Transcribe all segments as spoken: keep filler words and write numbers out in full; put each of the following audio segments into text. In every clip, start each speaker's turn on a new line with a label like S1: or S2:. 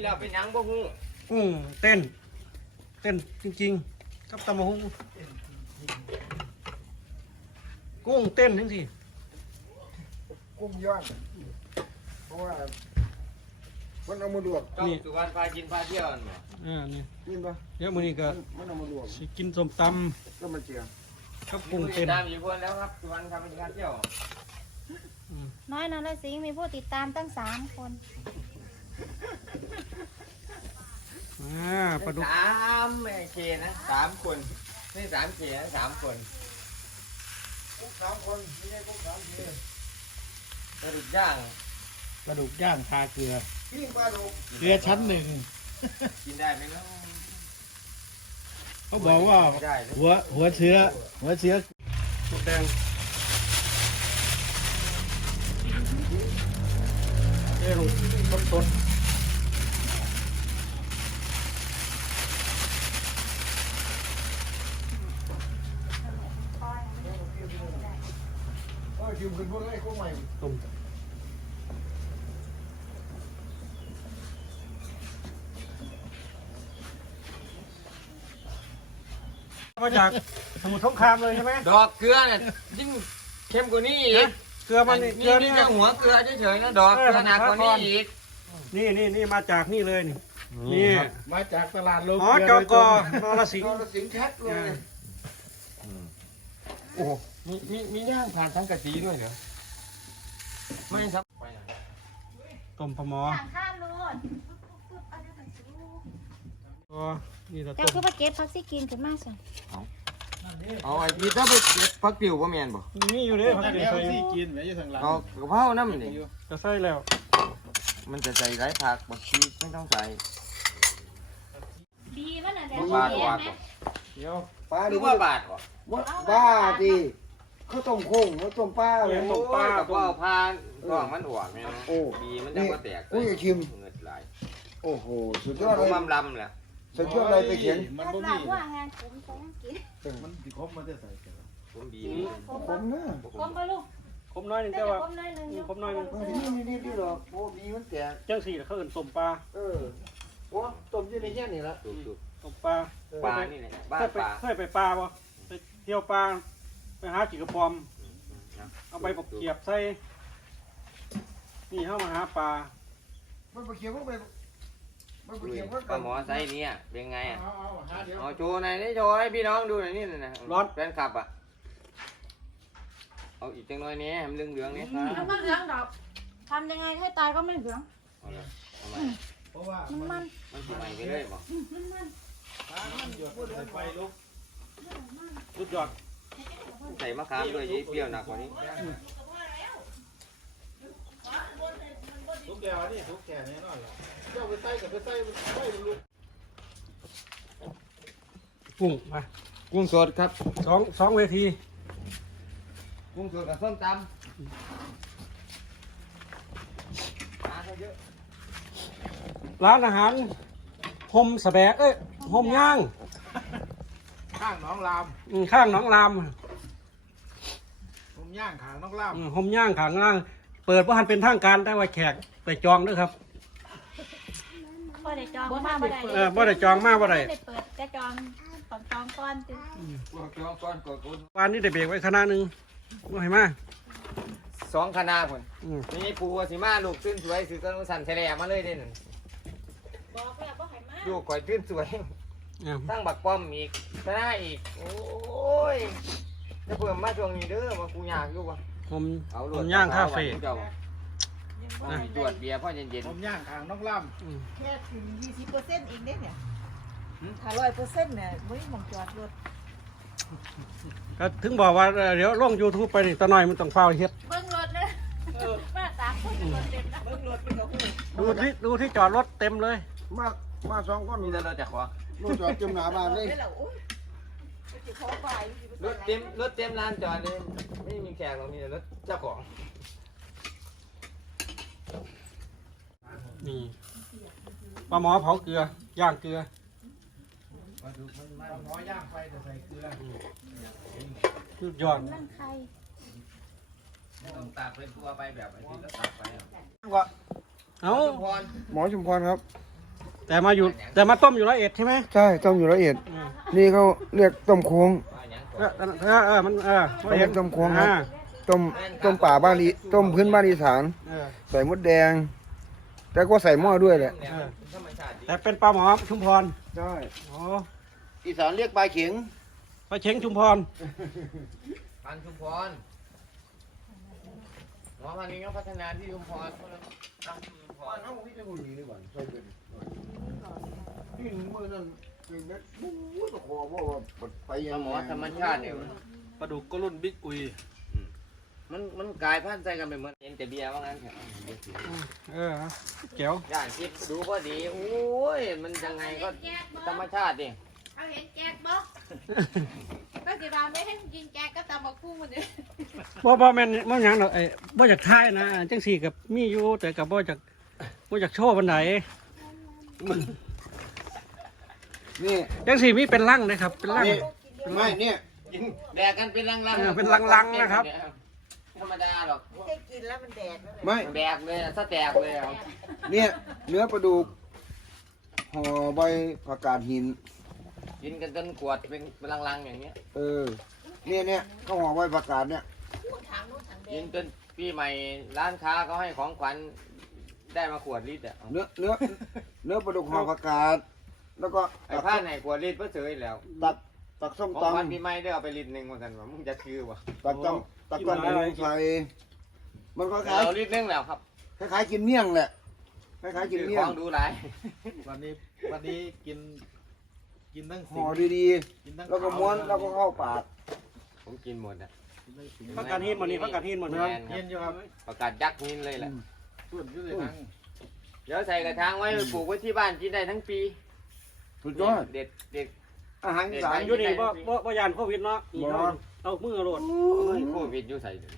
S1: แล้วเป็นยังบ่ฮู้
S2: กุ้งเต้นเต้นจริงๆกับตำมะฮุงกุ้งเต้นทั้งสิ
S3: กุ้งย่างเพราะว่ามันเอามาลวก
S1: นี่สุวรรณพากินพาเที่ยวนั่นบ่
S2: อ่านี่
S3: กินปะ
S2: เดี๋ยวมื้อนี้ก็
S3: มันเอามาลวก
S2: สิกินส้มต
S3: ำก็มาเจียว
S2: กับกุ้งเต้น
S1: ตามอยู่คนแล้วครับสุวรรณพากินพาเที่ยว
S4: น้อยนรสิงห์มีผู้ติดตามตั้งสามคน
S2: อ่าปลาดุก
S1: สามเคนะสามคนนี่สามเคนะสามคน
S3: กุ้งสามคนไม่ใช่กุ้งสามเค
S1: ปลาดุกย่าง
S2: ปลาดุกย่างทาเกลือ
S3: ปิ้งปลาดุก
S2: เกลือชั้นหนึ่ง
S1: กินได้ไหมเนาะ
S2: เขาบอกว่าหัวหัวเชื้อหัวเชื้อสุกแดงเอ้ลงต้นต้น
S3: ชิมขึ้นพวกไอ้กุ้งใหม่
S2: ต้มมาจากสมุทรสงครามเลยใช่ไหม
S1: ดอกเกลือเนี่ยยิ่งเข้มกว่านี้อีก
S2: เกลือมันเกลือนี่
S1: แค่หัวเกลือเฉยๆนะดอกเกลือหนักกว่านี้อีก
S2: นี่นี่นี่มาจากนี่เลยนี่นี่
S3: มาจากตลาดโลก
S2: อ๋อจกนรสิงห์
S3: นรสิงห์ชัดเลย
S1: โอ้มีมีมีย่างผ่านทั้งกะทิด้วยเหรอไม่ครับ
S2: ต้มปลาหมอ
S4: ข้ามโลด
S2: อ๋อนี่เรา
S4: เจ้าคือปลาเก็ตพักซี่กินขึ้นมาสิ
S1: เอาไอ้พี่ถ้าไปพักติวบ่แม่นบ่
S2: นี่อยู่เลยพักติวใส่
S3: กินไว้อยู่ทางหลัง
S1: เอากระเพราน้ำนี่
S2: จะใส่แล้ว
S1: มันจะใส่ไร้ผักบางทีไม่ต้องใส่
S4: ดีมันอะไร
S1: บาทกว่า
S3: เดี๋ยวปลา
S1: ดูว่าบาทกว่า
S3: บ้าดิข้าวต้มโค้งข้าวต้มปลาเลย
S1: ต้มปลาก็เอาพานกล่องมันอวกเนี่ยโอ้ดีมันจะมาแตก
S3: อุ้ยชิม
S1: เงินไหล
S3: โอ้โหสุดยอดเลย
S1: มั่มลำแหละ
S3: สุดยอดเลยไปเขียน
S4: มันบ่มีว่าแฮงผมใส่กิน
S3: มันสิครบมาได้ใส่
S1: ผมดี
S3: ผมนะ
S4: คมปะลูก
S2: คมน้อยนึงแต่ว่า
S4: คมน้อยนึง
S2: คมน้อยนึง
S3: นี่นี่นี่นี่หรอกโอ้ดีมันแตก
S2: จังสี่เขาเอิ้นต้มปลา
S3: เออโอ้ต้มอยู่ในแค่นี้ละ
S2: ต้มปลา
S1: ปลานี่แหละบ้านปลา
S2: เคยไปปลาป่ะไปเที่ยวปลาไปหาจิกระปอมเอาไปปกเกียบใส่นี่เข้ามาหาปลา
S3: มันไปเขียนว่าไปมันไปเขียนว่า
S1: ปลาหมอไซส์นี้เป็นไงอ่ะเอาโชว์หน่อยนี่โชว์ให้พี่น้องดูหน่อยนี่นะร้อนแฟนคลับอ่ะเอาอีกจังน้อยนี้มันเหลืองเหลืองนี่
S4: ครับมันเหลืองดอกทำยังไงให้ตายก็ไม่เหลือง
S3: เพราะว่า
S4: มันมัน
S1: มันใหม่ไปเลยบอก
S4: มันมัน
S3: มันหยดไฟลุก
S2: สุดยอด
S1: ใส่มะขามด้วยยี่เปรี้ยวหนักกว่านี้
S3: ทุกแก่นี่ทุกแก่แน่นอนเลยเจ้าไปใส่กับไปใส่ใส่ลุก
S2: กุ้งมา
S1: กุ้งสดครับ
S2: สองสองเวที
S1: กุ้งสดกับส้มตำ
S2: ร้านอาหารโฮมสแบกเอ้ยโฮมย่าง
S3: ข้างน้องลาม
S2: ข้างน้องลาม
S3: โฮมย่างข้างน้องลาม
S2: โฮมย่างข้างล่างเปิดว่าหันเป็นทางการได้ไว้แขกไปจองด้วยครับ
S4: บ่ได้จองมาบ่ได้
S2: เออบ่ได้จองมาบ่ได้
S4: เปิดจะจองต้องจองก่อนติ
S1: จองก่อนก่อน
S2: วันนี้ได้เบรกไว้คณะหนึ่งว่าให้มา
S1: สองคณะคนนี่ปูสิมาลูกขึ้นสวยสื่อต้นสันเฉลี่ยมาเลยเด่น
S4: บอกแล้วบ่ให้มา
S1: ลูกก่อยขึ้นสวยตั้งบักป้อมอีกคณะอีกโอ้ยจะเพิ่มมาช่วงนี้เด้อมากูอยากอยู่วะ
S2: ผมผมย่างคาเฟ่
S1: ตรวจเบียร์พ่อเย็น
S3: ๆผมย่างข้างน้องลาม
S5: แค่ถึงยี่สิบเปอร์เซ็นต์เองเนี่ยถ้าร้อยเปอร์เซ็นต์เนี่ยไม่มองจอดรถ
S2: ก็ถึงบอกว่าเดี๋ยวลงยูทูบไปนี่ตะหน่อยมันต้องเฝ้าเฮ็ด
S4: เบิ้งรถเลยมาตามคนรถเต็มนะเบิ้งรถเป็นเขา
S2: ดูที่ดูที่จอดรถเต็มเลย
S3: มามาสองคน
S1: มีแต่รถจากขวา
S3: รถจอดจุ่มหนาบ้านเลย
S1: รถเต็มรถเต็มลานจอดเลยไม่มีแขกหรอกมีแต่รถเจ้าของ
S2: นี่ปลาหมอเผาเกลือย่างเกลือ
S3: ปลาหมอย่างไฟแต่ใส่เกลือ
S2: สุดยอด
S1: ต้องตากเป็นตัวไปแบบไอ้ที่ก็ตักไป
S2: ว่าเอ้า
S3: หมอชุมพรครับ
S2: แต่มาอยู่แต่มาต้มอยู่ร้อยเอ็ดใช่ไหม
S3: ใช่ต้มอยู่ละเอียดนี่เขาเรียกต้มโค้ง
S2: เออเออเออมันเออ
S3: เขาเรียกต้มโค้งครับ
S2: อ่า
S3: ต้มต้มป่าบ้านอีต้มพื้นบ้านอีสาน
S2: เออ
S3: ใส่มดแดง แต่ก็ใส่หม้อด้วยแหละ
S2: แต่เป็นปลาหมอชุมพร
S3: ใช่
S2: อ๋อ
S3: อีสานเรียกปลาเข็ง
S2: ปลาเช้งชุมพร
S1: พันธุ์ชุมพรหมอพันธุ์นี้ก็พัฒนาที่ชุมพรเขาเลยตั้งชุมพร
S3: เอาวิทยุนี่ดีกว่าใช่เป็นนี่มือนั่นเป็นเม็ดบู๊ตะคอเพราะว่าไป
S1: ป
S3: ยั
S1: ลาง หมอธรรมชาติเนี่ยมัน
S2: ปลาดุกก็รุ่นบิ๊กอุย
S1: มันมันกลายพันธุ์ใส่กันไปเหมือนเอ็นแต่เบียร์ว่างั้นเถอะ
S2: เออเจ๋ว
S1: ย่านคิดดูพอดีโอ้ยมันยังไงก็ธรรมชาติดิ
S5: เอาเห็นแจกบ่ก็สิว่าไม่ให้กินแจกก็ตำบักหุ่งมันเด้
S2: บ่บ่แม่นบ่หยังดอกไอ้บ่อยากทายนะจังสี่กับมีอยู่แต่กับบ่อยากบ่อยากโชว์ปานใด
S3: นี่
S2: จังสี่มีเป็นลังนะครับเป็นลัง
S3: นี่ไม่เนี่ย
S1: กินแดกกันเป็นลัง
S2: เออ
S1: ๆ
S2: เป็นลังๆนะครับ
S1: ธรรมดาหรอก
S5: ไม่ได้กินแล้วมันแดดแล้ว
S3: ไม่
S1: แดกเลยอะถ้าแดกเลยอะ
S3: เนี่ยเนื้อปลาดุกห่อใบผักกาดหิน
S1: กินกันจนขวดเป็นเป็นลังๆอย่างเงี้ย
S3: เออ เนี่ยเนี่ยเขาห่อใบผักกาดเนี่ย
S5: ทางนู้นทางแด
S1: กิ
S5: ง
S1: นจนปีใหม่ร้านค้าเขาให้ของขวัญได้มาขวดลิตรอ่ะ
S3: เนื้อเนื้อเนื้อปลาดุกห่อผักกาดแล้วก็
S1: ไอ้ผ้าไหนขวดลิตรเพื่อเสยแล้ว
S3: ตักตักส้ม
S1: ของขวัญ
S3: ตำ
S1: ปีใหม่ได้เอาไปลิตรหนึ่งเหมือนกันวะมึงจะคือวะ
S3: ตักตำตักตำหมูใส่มันก็คล้าย
S1: เอาลิตรหนึงแล้วครับ
S3: คล้ายๆกินเมี่ยงแหละคล้ายๆกิน
S1: คือ
S3: เมี่
S1: ข
S3: ย
S1: อง งดูหลาย
S6: วันนี้วันนี้กินกินทั้ง
S3: ห่
S6: สิ
S3: อง ดี
S6: กินทั้ง
S3: ๆแล้วก็ม้วนแล้วก็เข้าปาก
S1: ผมกินหมดอ่ะ
S6: กินทั้งสิง
S2: ผักกาดหินหมดนี่ผักกาดหินหมด
S1: แม
S2: นะ
S1: นค
S6: เย็
S1: รับ
S6: นอยู่ครับ
S1: ประกาศยักษ์นินเลยแหละ
S6: ส่วนอยู่ในทั้ง
S1: เดี๋ยวใส่กระถางไว้ปลูกไว้ที่บ้านกินได้ทั้งปี
S3: สุดยอด
S1: เด็ดเด็ด
S3: อาหารอีสาน
S2: อยู่นี่บ่บ่บ่ยานโควิดเนาะอีกเนาะเอามือโลด
S1: โควิดอยู่ใส่เลย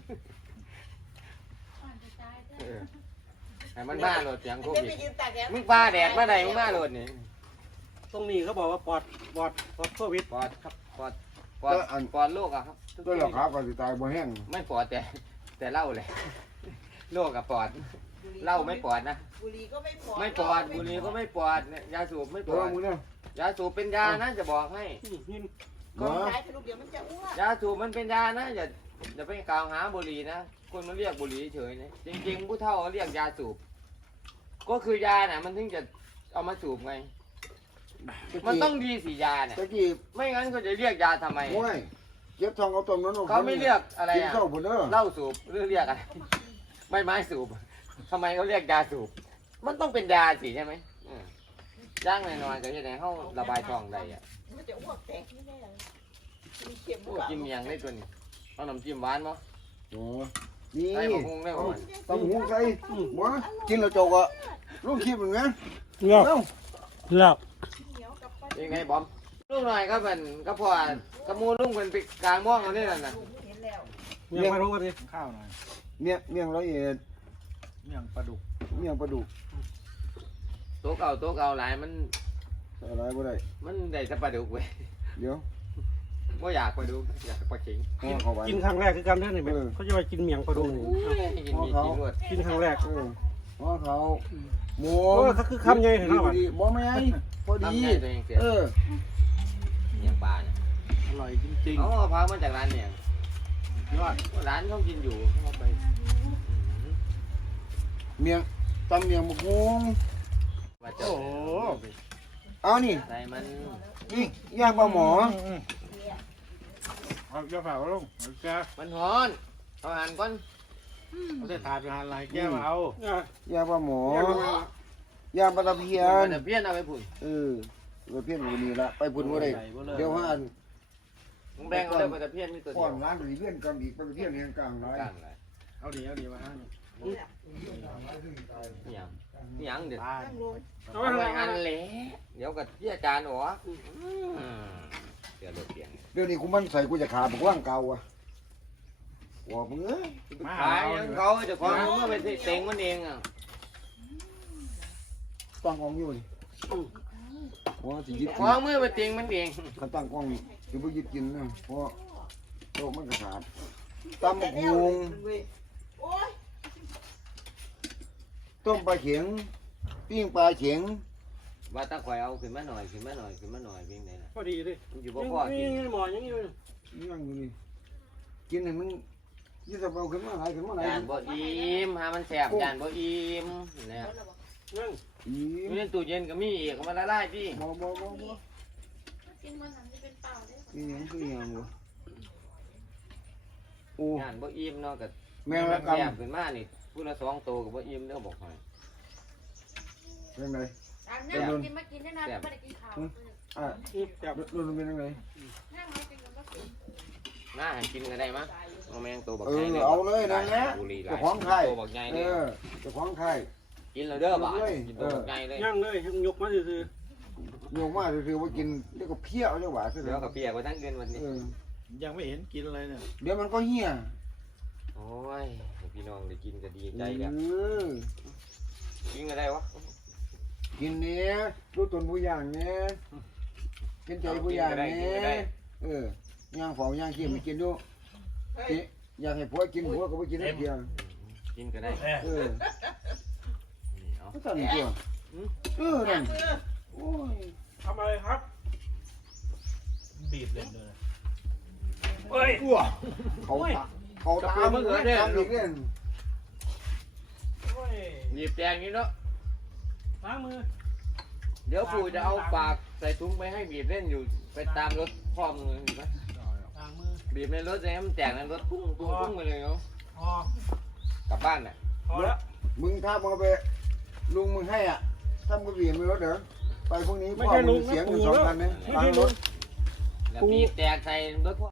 S1: เออให้มันมาโหลดเสียงโค
S5: จะ
S1: วิด
S5: ไปยืนตากแดด
S1: มึงปลาแดดมาไหนมึงมาโหลดนี่
S2: ตรงนี้เขาบอกว่าปลอดปลอดปลอดโควิด
S1: ปอดครับปอดปอดปอดโรคอะครับ
S3: ตัวหลอกขาก็สิตายบ่แห้ง
S1: ไม่ปอดแต่แต่เหล่าเลยโรคกับปอดเหล่าไม่ปอดนะ
S5: บุหรี่ก็ไม่ปอด
S1: ไม่ปอดบุหรี่ก็ไม่ปอดเนี่ยยาสูบไม่ป
S3: ตัว
S1: อด
S3: มึงเนี่ย
S1: ยาสูบเป็นยานะจะบอกให้
S2: หิน
S5: ก็ใช้ทะลุเดี๋ยวมันจะอ้วน
S1: ยาสูบมันเป็นยานะอย่าอย่าไปกล่าวหาบุหรี่นะคนมันเรียกบุหรี่เฉยนะจริงๆผู้เฒ่าเขาเรียกยาสูบก็คือยาน่ะมันถึงจะเอามาสูบไง มันต้องดีสียาเนี่ย
S3: ตะกี้
S1: ไม่งั้นเขาจะเรียกยาทำไม
S3: โอ้ยเก็บทองเอาต้มนั้น
S1: เขาไม่เรียกอะไร
S3: กิน
S1: อะ
S3: ข้าวพุ่นเด้อ
S1: เหล้าสูบหรือเรียกอะไรใบไม้สูบทำไมเขาเรียกยาสูบ มันต้องเป็นยาสิใช่ไหมอืมย่างหน่อยๆก็จะไหนเขาระบายท้องได้อะ
S5: มันจะอ้วกแตกนี่แน่เลยมีเข็ม
S1: โอ้กินเมียงได้ตัวนี้เอาน้ำจิ้มหวานมั้ง
S3: โอ้นี่
S1: ใส่มะฮุงได้หมด
S3: ตำหูใส่หมอกินแล้วจกอ่ะลูกคิดเหมือนกัน
S2: เลิก
S3: เอ้า
S2: เลิก
S5: เหนียวกับไป
S1: ยังไงบอมลูกหน่อยก็เป็นก็พอกระมูลุงเป็นไปกลางม่วงเอาเนี่ยน่ะ
S5: เห็นแล้ว
S2: เมียมารู้กันดิ
S6: ข้าวหน่อย
S3: เมี่ยงเมี่ยงร้อยเอ็ด
S6: เมี่ยงปลาดุก
S3: เมี่ยงปลาดุก
S1: โต๊ะเก่าโต๊ะเก่าหลายมัน
S3: ใส่อะไรบ่ได้
S1: มันได้แต่ปลาดุกเว้ย
S3: เดี๋ยว
S1: ก็อยากไปดูอยากไปขิง
S3: ห่อเข้าไป
S2: กินครั้งแรกคือกันเด้อนี่แม่เขาจะไปกินเมียงปลาดุก
S1: กินดีกินรวด
S2: กินครั้งแรก
S3: เออห่อเขาหมู
S2: โอ้ยเขาคือคำใหญ่เห็นไหมวะ
S3: ดีบ่แม่นพอดี
S1: ทำให้ตัวเองเสีย
S3: เออ
S1: อย่างปลาเนี่ย
S6: อร่อยจริง
S1: เอามะพร้าวมาจากร้านเนี่ย
S6: ๆยอด
S1: ร้านเขากินอยู่เขาไป
S3: เมี่ยงตำเมี่ยงมะกรูด
S1: มาเจอ
S3: เอานี่
S1: ใส่มัน
S3: นี่ย่างปลาหมอ
S6: เอาเจ้าฝ่าลงเอาแก้ว
S1: มันหอนเอาหันก่อน
S6: เอาได้ทานไปทานอะไรแก้วมาเอา
S3: ย่างปลาหมอย่างปลาตะเพีย
S1: มัน นจะเพี้ยนเอาไปผุ่น
S3: เออปลาเพียนวันนี้ละไปพุ่นบ่ได้เดี๋ยวว่าอัน
S1: มึงแบ่งเอาเลยมันจะเพี้ยนมีตัว
S3: ก่
S1: เดี
S3: อย
S1: วน
S3: ร้านสิเพียนกันอีกปลาเพียนแห่งกลางหลาย
S1: กลางเลย
S6: เอาดีเอาดีมาให้
S1: นี่ยังนี่ยังเดี๋ยว
S6: ตา
S5: ตั้งลง
S1: เอาไว้อันเละเดี๋ยวกับที่อาจารย์อ๋อเดี๋ยวเดือดเสียง
S3: เดี๋ยวนี้กูมันใส่กูจะขาบอกว่างเก่าอ่ะว่ามึงเอ้ย
S6: มา
S1: ขาย
S6: เอา
S1: ยังเขาจะความเมื่อไปเต็งมันเองอ่ะ
S3: ตั้งกล้องอยู่นี่ว่าสิยึด
S1: ค
S3: กิน
S1: วามเมื่อไปเต็งมันเอง
S3: คันตั้งกล้องสิบ่ยึดกินนะเพราะโตมันก็ขาดตำบักหุง
S5: โอ้ย
S3: ต้มปลาเข็งปิ้งปลาเข็ง
S1: ว่าตาข่อยเอาขึ้นมาหน่อยขึ้นมาหน่อยขึ้นมาหน่อยเพียงใดล่ะ
S2: พอดีเลย
S1: มันอยู่
S2: ยั
S1: บ่
S2: ง
S1: พอกิน
S2: ยังหมอยังอยู่
S3: ยังอยู่นี่กินให้มันยี่สิบเอาขึ้นมาหลายขึ้นมาหลาย
S1: ยานบ่อิ่มหามันแสบยานบ่อิ่มเนี่ย
S2: ยัง
S3: อี
S1: อยู่ในตู้เย็นก็มีอีกเอามาละลายพี่
S3: บ่บ่บ่บ่
S4: กินมันหันจะเป็นเปล่าได้
S3: อีหยังคือหยังบ่โอ้
S1: ยานบ่อิ่มเนาะก็
S3: แมงละ
S1: แสบ
S3: กำ
S1: ขึ้นมานี่ผู้ละสองตัวก็บ่อิ่มเด้อบอกให้
S3: เป็นไง
S4: ตามนั่งกินมากินได้นานไม่ได้กินข้าว
S3: อ่ะ
S2: นี่จับ
S3: รุ่นเป็นยังไง
S4: นั่งไม่กินก็กิน
S1: น่าหันกินก็ได้มั้งเอาแมงตัวบัก
S3: เอ
S1: ใหญ่
S3: อเอาเลยนะฮะ
S1: บุหรี่หลา
S3: เจ้าย ของไข่
S1: ตัวบักใหญ่
S3: เอ
S1: เลย
S3: อเจ้าของไข่
S1: กินแล้วเด้อบ่า
S3: เลย
S1: กินตัวบักใหญ่เลย
S2: ยังเลยยกมาซื่อ
S3: โยมมาถือว่ากินเดี๋ยวก็เพี้ยเอาจังหวะซะ
S1: เดี๋ยวกับเปียกไว้ทั้งเดือนวันนี้
S3: เออ
S6: ยังไม่เห็นกินอะไรเนี่ย
S3: เดี๋ยวมันก็เหี้ย
S1: โอ้ยพี่น้องได้กินก็ดีใจแล้ว
S3: เออ
S1: กินก็ได้วะ
S3: กินเนี้ยรู้ตนผู้อย่างเนี้ยกินใจผู้อย่างเนี้ยเออย่างเฝ้าย่างขี้ไม่กินดูกินอยากให้ผัวกินผัวก็ไม่กินได้เดียว
S1: กินก็ได้
S3: เออ
S1: นี่เอา
S3: ก็สั่นตัวเออนั่นโอ้ย
S2: ๆทำอะไรครับ
S6: บีบเลยเลย
S2: เฮ้ย
S3: อ้วเขาตาเขาตามมึงเลยตามอีกเนี่ย
S2: โอ้ย
S1: หยิบแจงนี้เนาะ
S2: ล้างมือ
S1: เดี๋ยวปู่จะเอาฝากใส่ถุงไปให้บีบเล่นอยู่ไปตามรถพ่อมึงเลยเห็นไหม
S2: ล้างมือ
S1: บีบในรถเลยให้มันแตกในรถพุ่งพุ่งพุ่งไปเลยเนาะ
S2: พอก
S1: ลับบ้านน่ะ
S2: พอแล้ว
S3: มึงถ้ามึงเอาไปลุงมึงให้อ่ะถ้ามึงเบียดมือรถเดี๋ยวไปพวกนี้
S2: ไม่
S3: พ่อ
S2: ใช่ลุ
S3: มึ
S2: ง
S3: ง
S2: นะ
S3: เสียง
S2: ปู่
S3: สอง
S2: แล้ว
S3: พันเนี่ย
S2: ไม่
S3: ฟัง
S2: ใช่
S3: ร
S2: ลุ
S3: ถ
S2: ง
S1: แล้วบีบแตกใส่รถพ่อ